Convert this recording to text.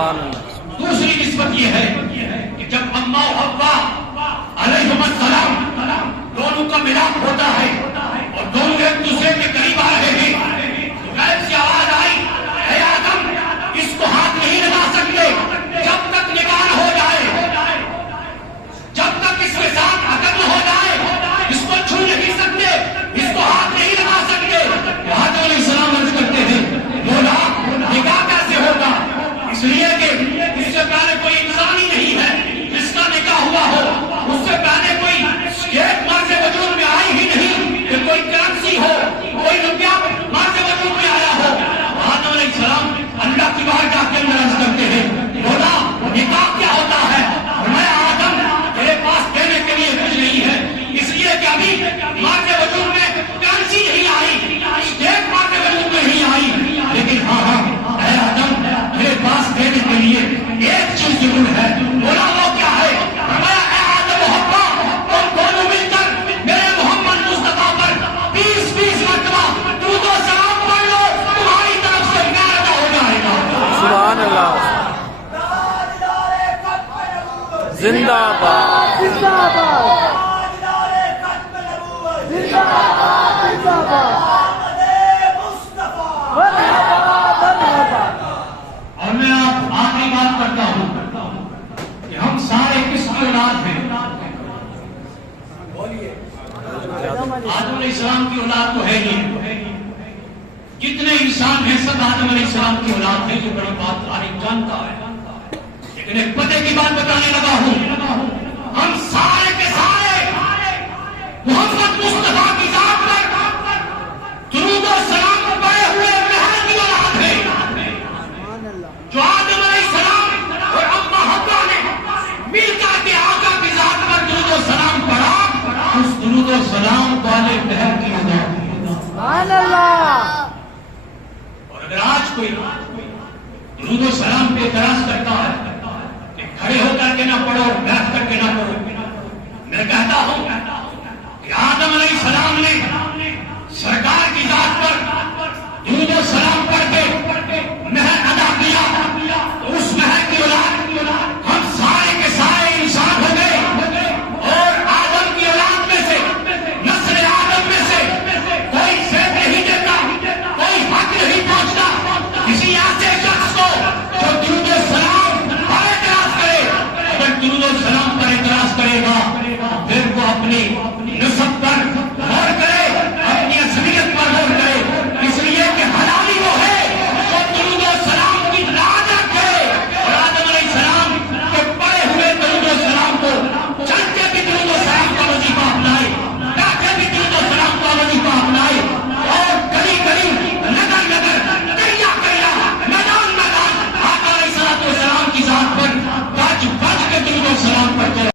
دوسری نسبت یہ ہے کہ جب اما و حوا علیہم السلام دونوں کا ملاپ ہوتا ہے اور دونوں ایک دوسرے کے قریب آ رہے ہیں تو غیب سے آواز آئی، اے آدم اس کو ہاتھ نہیں لگا سکتے جب تک نکاح ہو جائے، جب تک اس کے ساتھ عقد ہو جائے اس کو چھو نہیں سکتے، اس کو ہاتھ نہیں لگا سکتے۔ آدم علیہ السلام عرض کرتے ہیں مولا نکاح کیسے ہوگا؟ اس لیے کہ اس سے پہلے کوئی انسان ہی نہیں ہے جس کا نکاح ہوا ہو، اس سے پہلے کوئی ایک مرد وجود میں آئی ہی نہیں کہ کوئی کرنسی ہو، کوئی روپیہ مرد وجود میں آیا ہو۔ آدم علیہ السلام اللہ کی بارگاہ کے اندر عرض کرتے ہیں مولا نکاح کیا ہوتا ہے؟ میں آدم میرے پاس دینے کے لیے کچھ نہیں ہے، اس لیے کہ ابھی مرد وجود میں کرنسی نہیں آئی، ایک مرد وجود میں نہیں آئی، لیکن ہاں اے آدم میرے پاس دینے کے لیے ایک چیز ضرور ہے۔ بولا وہ کیا ہے؟ فرمایا اے آدم و حوا تم دونوں مل کر میرے محمد مصطفیٰ پر 20 مرتبہ درود و سلام پڑھ لو، تمہاری طرف سے پیار ادا ہو جائے گا۔ سبحان اللہ، زندہ باد، زندہ باد، زندہ باد، زندہ باد، اور میں آپ آخری بات کرتا ہوں کہ ہم سارے کس کی اولاد ہیں؟ آدم علیہ السلام کی اولاد تو ہے نہیں، جتنے انسان ہیں سب آدم علیہ السلام کی اولاد ہیں، یہ بڑی بات تاریخ جانتا ہے، لیکن ایک پتے کی بات بتانے لگا ہوں، ہم سارے کے سارے محمد مصطفیٰ کی ذات پر درود و سلام پڑے ہوئے مہر کی اولاد ہیں، جو آدم علیہ السلام اور اما حوا نے مل کر کے آقا کی ذات پر درود و سلام پڑھا، اس درود و سلام والے مہر کی اولاد ہیں۔ سبحان اللہ۔ اور اگر آج کوئی درود و سلام پہ اعتراض کرتا ہے کہ کھڑے ہو کر کے نہ پڑھو، بیٹھ کر کے نہ پڑھو، میں کہتا ہوں کہ آدم علیہ السلام نے سرکار کی ذات پر